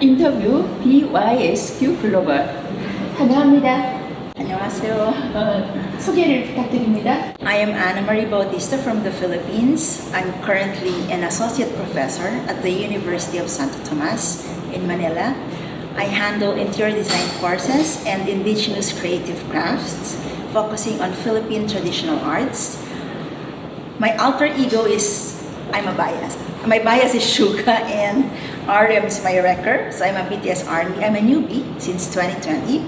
인터뷰 BYSQ 글로벌 환영합니다. 안녕하세요. 소개를 부탁드립니다. I am Ana Marie Bautista from the Philippines. I'm currently an associate professor at the University of Santo Tomas in Manila. I handle interior design courses and indigenous creative crafts, focusing on Philippine traditional arts. My alter ego is I'm a bias. My bias is Shuka and RM is my wrecker. So I'm a BTS ARMY. I'm a newbie since 2020.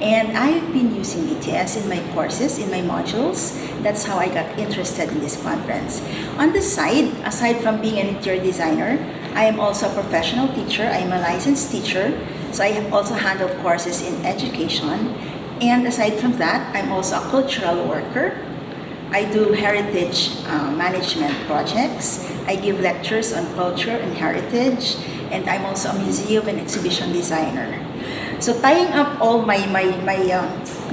And I've been using BTS in my courses, in my modules. That's how I got interested in this conference. On the side, aside from being an interior designer, I am also a professional teacher. I am a licensed teacher. So I have also handled courses in education. And aside from that, I'm also a cultural worker. I do heritage management projects. I give lectures on culture and heritage. And I'm also a museum and exhibition designer. So tying up all my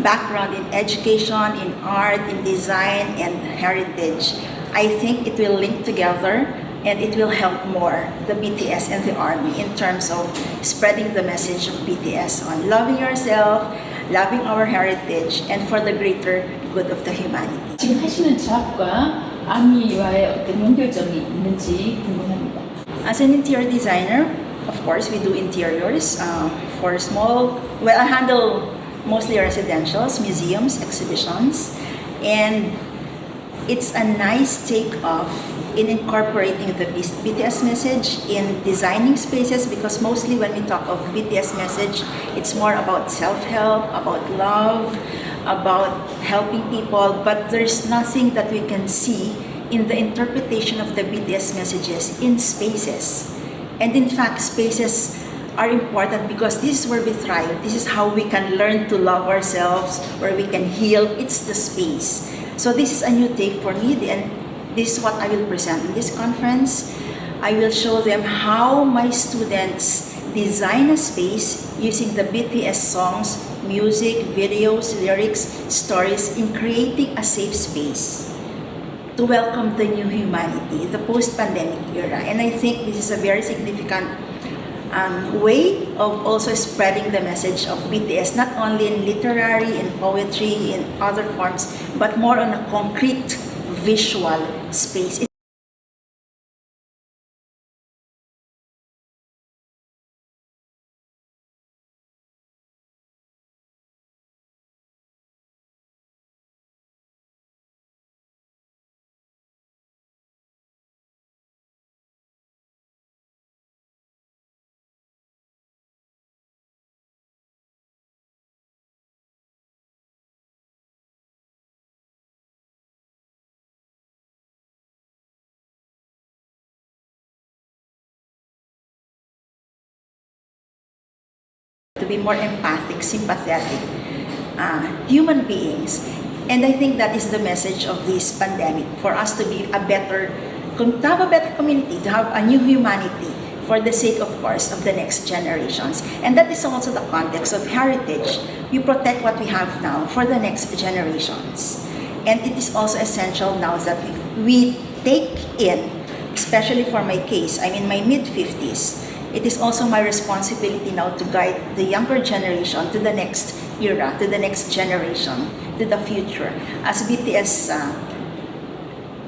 background in education, in art, in design, and heritage, I think it will link together and it will help more the BTS and the ARMY in terms of spreading the message of BTS on loving yourself, loving our heritage, and for the greater good of the humanity. 지금 하시는 작업과 아미와의 어떤 연결점이 있는지 궁금합니다. As an interior designer, of course, we do interiors for small, well, I handle mostly residentials, museums, exhibitions, and it's a nice take-off in incorporating the BTS message in designing spaces, because mostly when we talk of BTS message, it's more about self-help, about love, about helping people, but there's nothing that we can see in the interpretation of the BTS messages in spaces. And in fact, spaces are important because this is where we thrive. This is how we can learn to love ourselves, where we can heal. It's the space. So this is a new take for me, and this is what I will present in this conference. I will show them how my students design a space using the BTS songs, music, videos, lyrics, stories in creating a safe space to welcome the new humanity, the post-pandemic era. And I think this is a very significant way of also spreading the message of BTS, not only in literary, in poetry, in other forms, but more on a concrete visual space. To be more empathic, sympathetic human beings. And I think that is the message of this pandemic, for us to be to have a better community, to have a new humanity for the sake, of course, of the next generations. And that is also the context of heritage. We protect what we have now for the next generations. And it is also essential now that we take in, especially for my case, I'm in my mid-50s, it is also my responsibility now to guide the younger generation to the next era, to the next generation, to the future. As BTS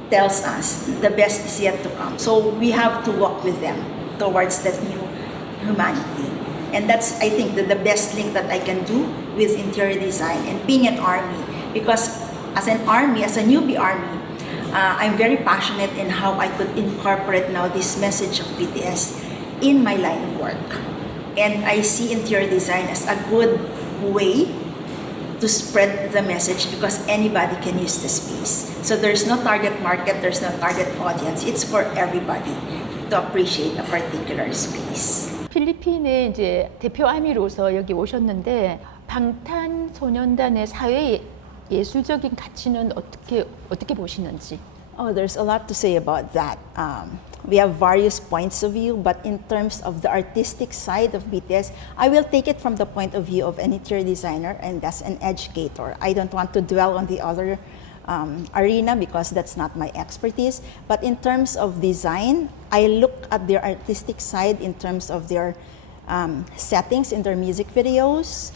tells us, the best is yet to come. So we have to walk with them towards that new humanity. And that's, I think, the best link that I can do with interior design and being an ARMY. Because as an ARMY, as a newbie ARMY, I'm very passionate in how I could incorporate now this message of BTS in my line of work. And I see interior design as a good way to spread the message because anybody can use the space. So there's no target market, there's no target audience. It's for everybody to appreciate a particular space. 필리핀의 이제 대표 아미로서 여기 오셨는데 방탄소년단의 사회 예술적인 가치는 어떻게 보시는지? Oh, there's a lot to say about that. We have various points of view, but in terms of the artistic side of BTS, I will take it from the point of view of an interior designer and as an educator. I don't want to dwell on the other arena because that's not my expertise. But in terms of design, I look at their artistic side in terms of their settings in their music videos,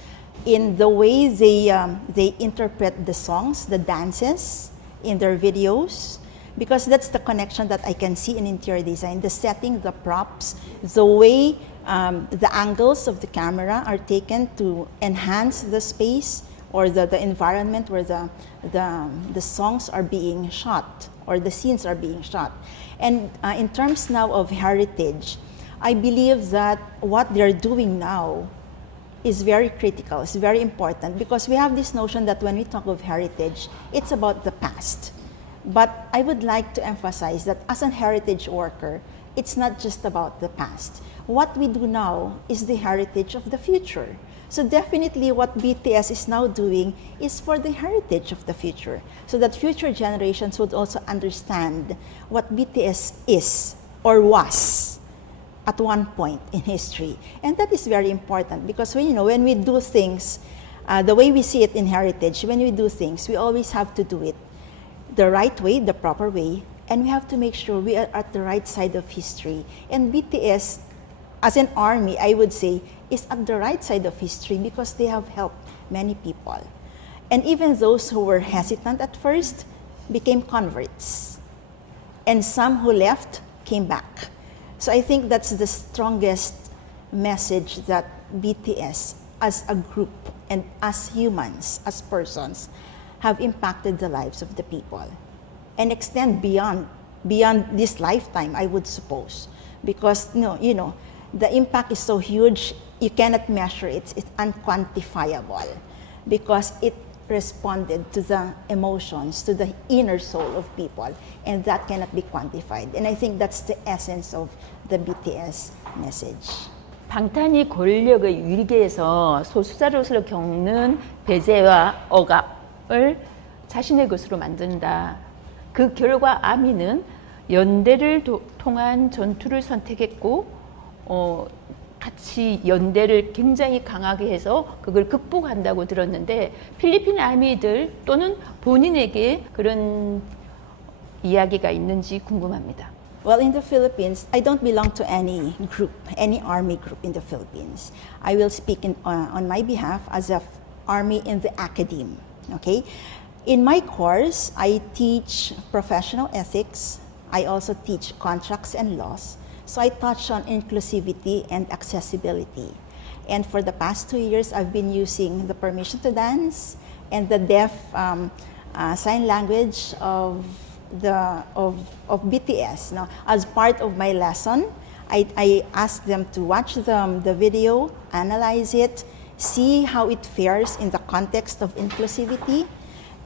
in the way they interpret the songs, the dances in their videos, because that's the connection that I can see in interior design, the setting, the props, the way the angles of the camera are taken to enhance the space or the environment where the songs are being shot or the scenes are being shot. And in terms now of heritage, I believe that what they're doing now is very critical, it's very important because we have this notion that when we talk of heritage, it's about the past. But I would like to emphasize that as a heritage worker, it's not just about the past. What we do now is the heritage of the future. So definitely what BTS is now doing is for the heritage of the future, so that future generations would also understand what BTS is or was at one point in history. And that is very important because when we do things, the way we see it in heritage, when we do things, we always have to do it the right way, the proper way, and we have to make sure we are at the right side of history. And BTS, as an army, I would say, is at the right side of history because they have helped many people. And even those who were hesitant at first became converts. And some who left came back. So I think that's the strongest message that BTS as a group and as humans, as persons, have impacted the lives of the people and extend beyond this lifetime, I would suppose, because the impact is so huge, you cannot measure it, it's unquantifiable because it responded to the emotions, to the inner soul of people, and that cannot be quantified. And I think that's the essence of the BTS message. 방탄이 권력의 위기에서 소수자로서 겪는 배제와 억압을 자신의 것으로 만든다. 그 결과 아미는 연대를 통한 전투를 선택했고 같이 연대를 굉장히 강하게 해서 그걸 극복한다고 들었는데 필리핀 아미들 또는 본인에게 그런 이야기가 있는지 궁금합니다. Well, in the Philippines, I don't belong to any group, any army group in the Philippines. I will speak on my behalf as an army in the academe. Okay? In my course, I teach professional ethics. I also teach contracts and laws. So I touch on inclusivity and accessibility. And for the past 2 years, I've been using the permission to dance and the deaf sign language of BTS. Now, as part of my lesson, I ask them to watch the video, analyze it, see how it fares in the context of inclusivity.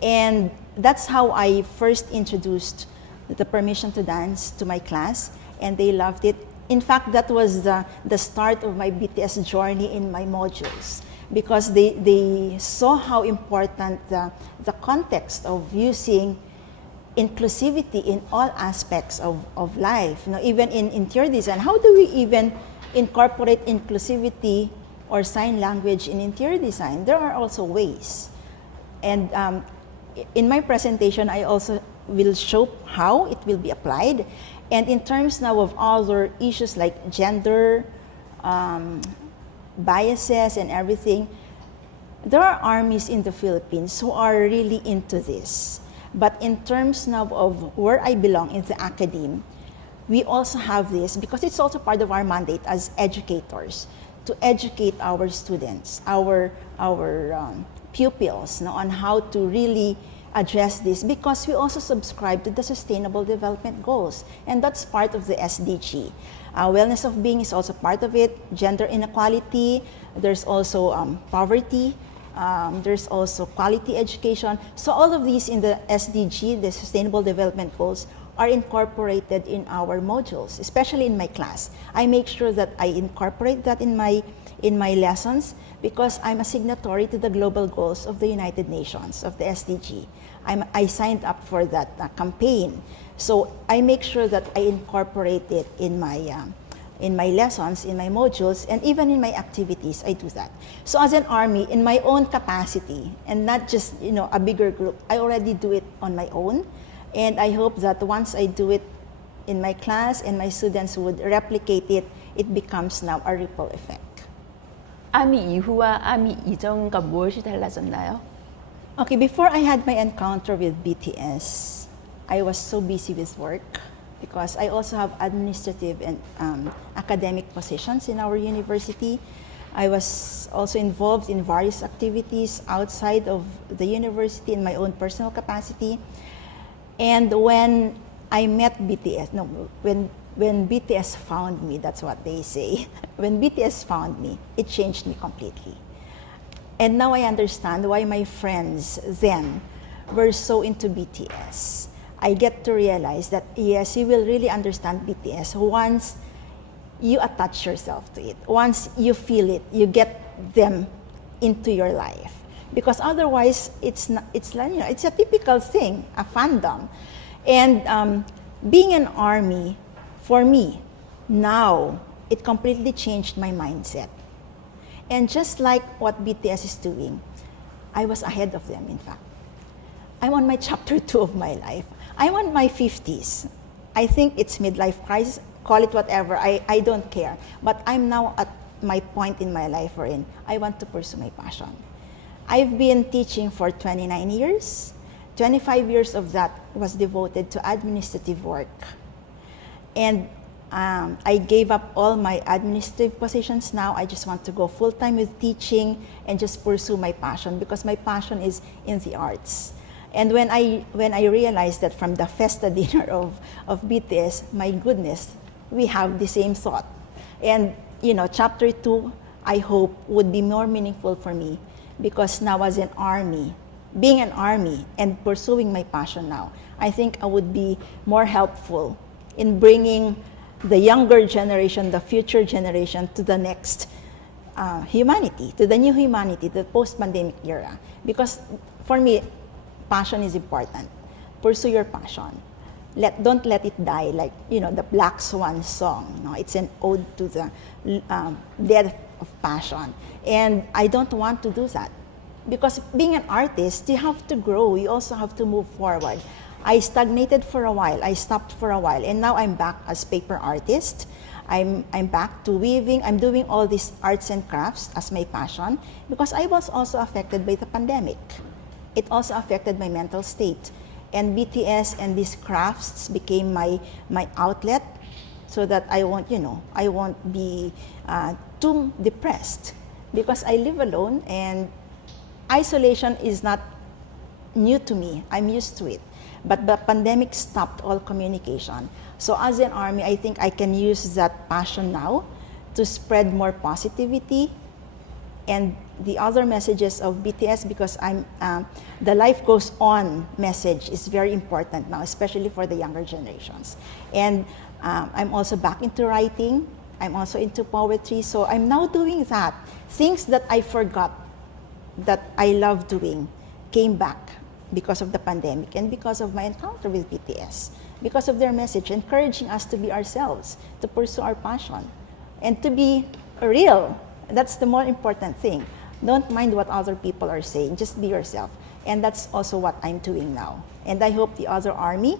And that's how I first introduced the permission to dance to my class, and they loved it. In fact, that was the start of my BTS journey in my modules, because they saw how important the context of using inclusivity in all aspects of life. Even in interior design, how do we even incorporate inclusivity or sign language in interior design? There are also ways. And in my presentation, I also will show how it will be applied. And in terms now of other issues like gender, biases and everything, there are armies in the Philippines who are really into this. But in terms now of where I belong in the academe, we also have this because it's also part of our mandate as educators to educate our students, our pupils on how to really address this, because we also subscribe to the Sustainable Development Goals, and that's part of the SDG. Wellness of being is also part of it, gender inequality, there's also poverty There's also quality education. So all of these in the SDG, the Sustainable Development Goals, are incorporated in our modules, especially in my class. I make sure that I incorporate that in my lessons because I'm a signatory to the global goals of the United Nations, of the SDG. I signed up for that campaign. So I make sure that I incorporate it in my lessons, in my modules, and even in my activities, I do that. So as an Army, in my own capacity, and not just a bigger group, I already do it on my own. And I hope that once I do it in my class and my students would replicate it, it becomes now a ripple effect. 아미 이후와 아미 이전과 무엇이 달라졌나요? Okay, before I had my encounter with BTS, I was so busy with work because I also have administrative and academic positions in our university. I was also involved in various activities outside of the university in my own personal capacity. And when I met BTS, when BTS found me, that's what they say. When BTS found me, it changed me completely. And now I understand why my friends then were so into BTS. I get to realize that yes, you will really understand BTS once you attach yourself to it. Once you feel it, you get them into your life. Because otherwise, it's a typical thing, a fandom. And being an Army, for me, now, it completely changed my mindset. And just like what BTS is doing, I was ahead of them, in fact. I'm on my chapter 2 of my life. I'm on my 50s. I think it's midlife crisis, call it whatever, I don't care. But I'm now at my point in my life wherein I want to pursue my passion. I've been teaching for 29 years. 25 years of that was devoted to administrative work. And I gave up all my administrative positions now. I just want to go full-time with teaching and just pursue my passion because my passion is in the arts. And when I realized that from the Festa dinner of BTS, my goodness, we have the same thought. And chapter 2, I hope, would be more meaningful for me because now as an Army, being an Army and pursuing my passion now, I think I would be more helpful in bringing the younger generation, the future generation, to the next humanity, to the new humanity, the post-pandemic era. Because for me, passion is important. Pursue your passion. Don't let it die like, the Black Swan song. No, it's an ode to the death of passion. And I don't want to do that. Because being an artist, you have to grow. You also have to move forward. I stagnated for a while. I stopped for a while. And now I'm back as paper artist. I'm back to weaving. I'm doing all these arts and crafts as my passion because I was also affected by the pandemic. It also affected my mental state. And BTS and these crafts became my outlet so that I won't be too depressed because I live alone and isolation is not new to me. I'm used to it. But the pandemic stopped all communication. So as an Army, I think I can use that passion now to spread more positivity and the other messages of BTS because the life goes on message is very important now, especially for the younger generations. And I'm also back into writing. I'm also into poetry. So I'm now doing that. Things that I forgot that I love doing came back because of the pandemic and because of my encounter with BTS, because of their message encouraging us to be ourselves, to pursue our passion, and to be real. That's the more important thing. Don't mind what other people are saying, just be yourself. And that's also what I'm doing now. And I hope the other Army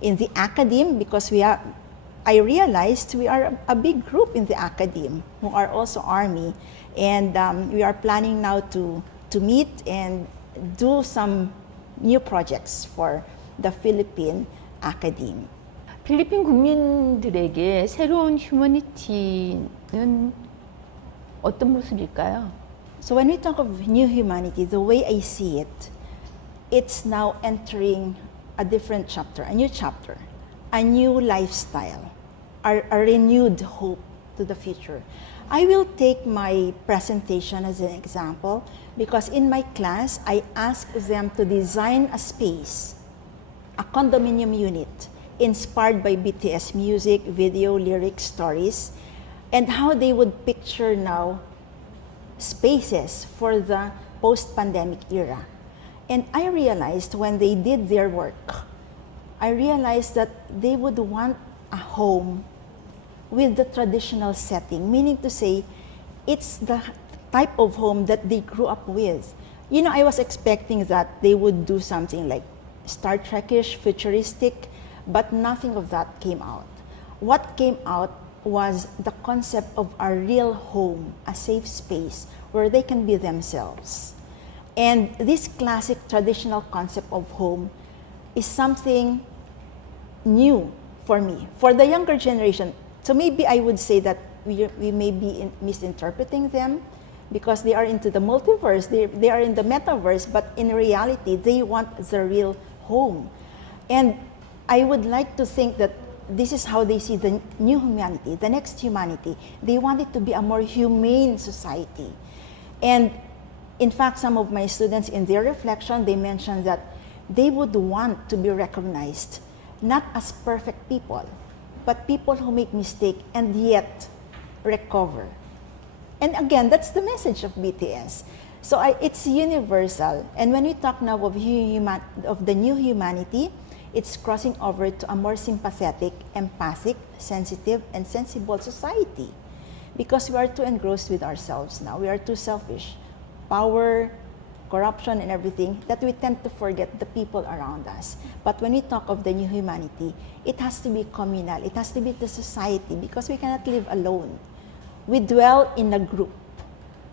in the academe, because I realized we are a big group in the academe who are also Army, and we are planning now to meet and do some new projects for the Philippine academe. 필리핀 국민들에게 새로운 휴머니티는 어떤 모습일까요? So when we talk of new humanity, the way I see it, it's now entering a different chapter, a new chapter, a new lifestyle, a renewed hope to the future. I will take my presentation as an example because in my class, I asked them to design a space, a condominium unit, inspired by BTS music, video, lyrics, stories, and how they would picture now spaces for the post-pandemic era. And I realized when they did their work, I realized that they would want a home with the traditional setting, meaning to say, it's the type of home that they grew up with. You know, I was expecting that they would do something like Star Trek-ish, futuristic, but nothing of that came out. What came out was the concept of a real home, a safe space where they can be themselves. And this classic traditional concept of home is something new for me. For the younger generation, so maybe I would say that we may be misinterpreting them because they are into the multiverse, they are in the metaverse, but in reality, they want the real home. And I would like to think that this is how they see the new humanity, the next humanity. They want it to be a more humane society. And in fact, some of my students in their reflection, they mentioned that they would want to be recognized not as perfect people, but people who make mistakes and yet recover. And again, that's the message of BTS. So it's universal. And when we talk now of the new humanity, it's crossing over to a more sympathetic, empathic, sensitive, and sensible society. Because we are too engrossed with ourselves now. We are too selfish. Power, corruption, and everything, that we tend to forget the people around us. But when we talk of the new humanity, it has to be communal. It has to be the society because we cannot live alone. We dwell in a group,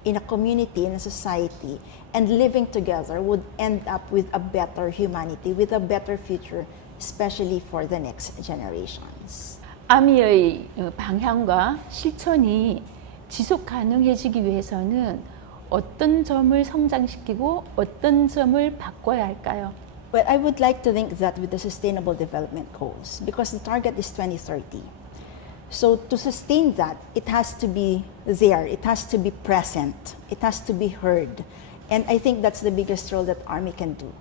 in a community, in a society, and living together would end up with a better humanity, with a better future, especially for the next generations. 아미의 방향과 실천이 지속 가능해지기 위해서는 어떤 점을 성장시키고 어떤 점을 바꿔야 할까요? Well, I would like to think that with the Sustainable Development Goals, because the target is 2030. So to sustain that, it has to be there, it has to be present, it has to be heard. And I think that's the biggest role that Army can do.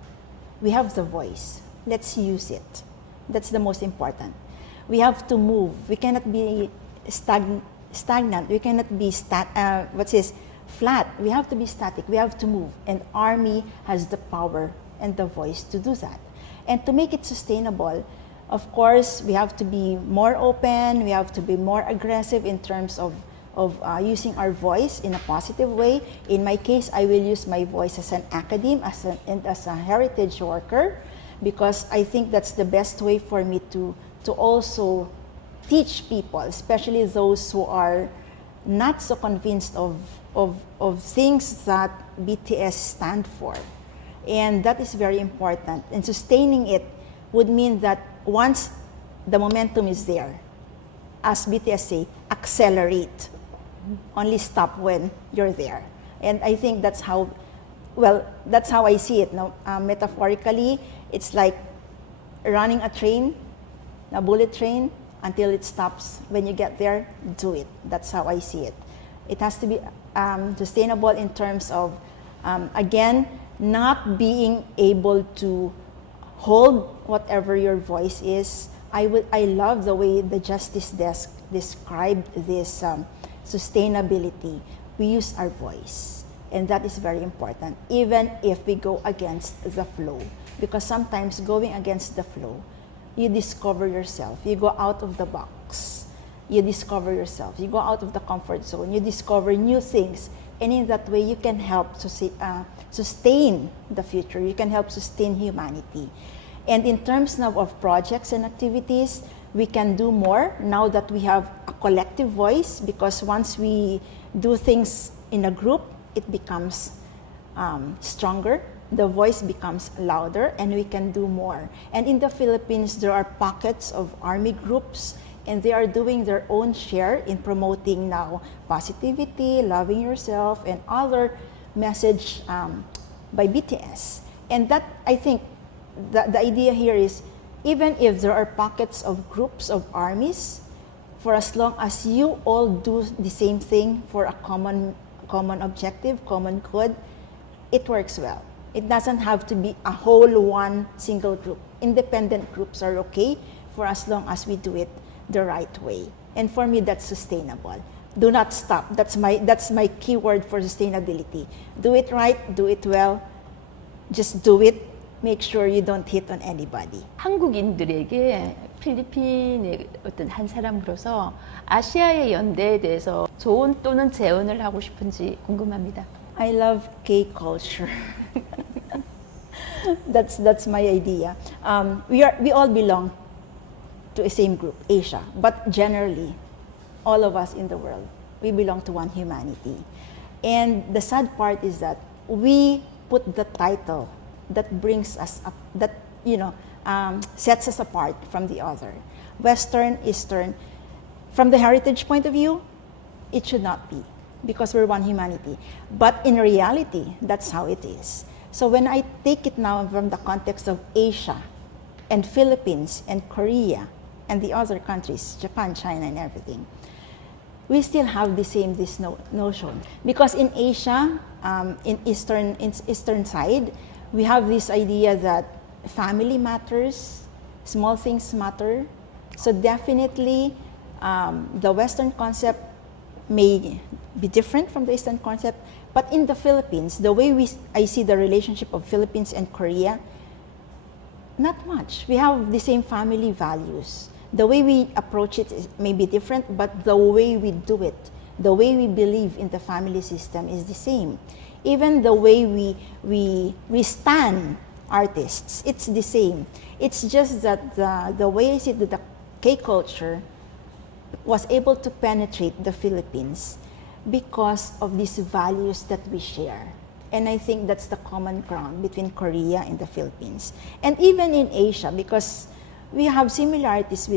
We have the voice, let's use it. That's the most important. We have to move, we cannot be stagnant, we cannot be flat, we have to be static, we have to move. And Army has the power and the voice to do that. And to make it sustainable, of course, we have to be more open, we have to be more aggressive in terms of using our voice in a positive way. In my case, I will use my voice as an academe and as a heritage worker, because I think that's the best way for me to also teach people, especially those who are not so convinced of things that BTS stand for. And that is very important. And sustaining it would mean that once the momentum is there, as BTS say, accelerate. Only stop when you're there. And I think that's how I see it. Now, metaphorically, it's like running a train, a bullet train, until it stops. When you get there, do it. That's how I see it. It has to be sustainable in terms of, again, not being able to hold whatever your voice is. I love the way the Justice Desk described this sustainability. We use our voice, and that is very important, even if we go against the flow. Because sometimes going against the flow, you discover yourself. You go out of the box. You discover yourself. You go out of the comfort zone. You discover new things. And in that way, you can help to sustain the future. You can help sustain humanity. And in terms now of projects and activities, we can do more now that we have a collective voice, because once we do things in a group, it becomes stronger. The voice becomes louder, and we can do more. And in the Philippines, there are pockets of Army groups, and they are doing their own share in promoting now positivity, loving yourself, and other message by BTS. And that, I think, the idea here is, even if there are pockets of groups of armies, for as long as you all do the same thing for a common objective, common good, it works well. It doesn't have to be a whole one single group. Independent groups are okay for as long as we do it the right way. And for me, that's sustainable. Do not stop. That's my key word for sustainability. Do it right, do it well. Just do it. Make sure you don't hit on anybody. 한국인들에게 필리핀의 어떤 한 사람으로서 아시아의 연대에 대해서 조언 또는 제언을 하고 싶은지 궁금합니다. I love K culture. That's my idea. We all belong to a same group, Asia, but generally, all of us in the world, we belong to one humanity. And the sad part is that we put the title that brings us up, that sets us apart from the other. Western, Eastern. From the heritage point of view, it should not be, because we're one humanity. But in reality, that's how it is. So when I take it now from the context of Asia and Philippines and Korea and the other countries, Japan, China, and everything, we still have this notion. Because in Asia, in eastern side, we have this idea that family matters, small things matter. So definitely, the Western concept may be different from the Eastern concept, but in the Philippines, the way I see the relationship of Philippines and Korea, not much. We have the same family values. The way we approach it may be different, but the way we do it, the way we believe in the family system is the same. Even the way we stand artists, it's the same. It's just that the way I see that the K culture was able to penetrate the Philippines because of these values that we share. And I think that's the common ground between Korea and the Philippines. And even in Asia, because we have similarities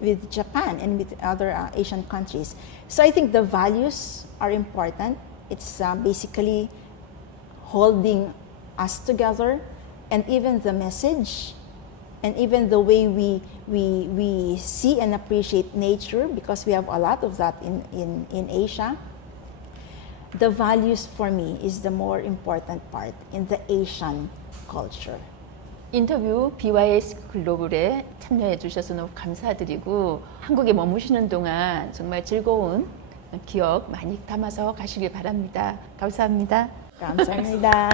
with Japan and with other Asian countries. So I think the values are important. It's basically holding us together, and even the message, and even the way we see and appreciate nature, because we have a lot of that in Asia. The values for me is the more important part in the Asian culture. 인터뷰 BYSQ 글로벌에 참여해 주셔서 너무 감사드리고 한국에 머무시는 동안 정말 즐거운 기억 많이 담아서 가시길 바랍니다. 감사합니다. 감사합니다.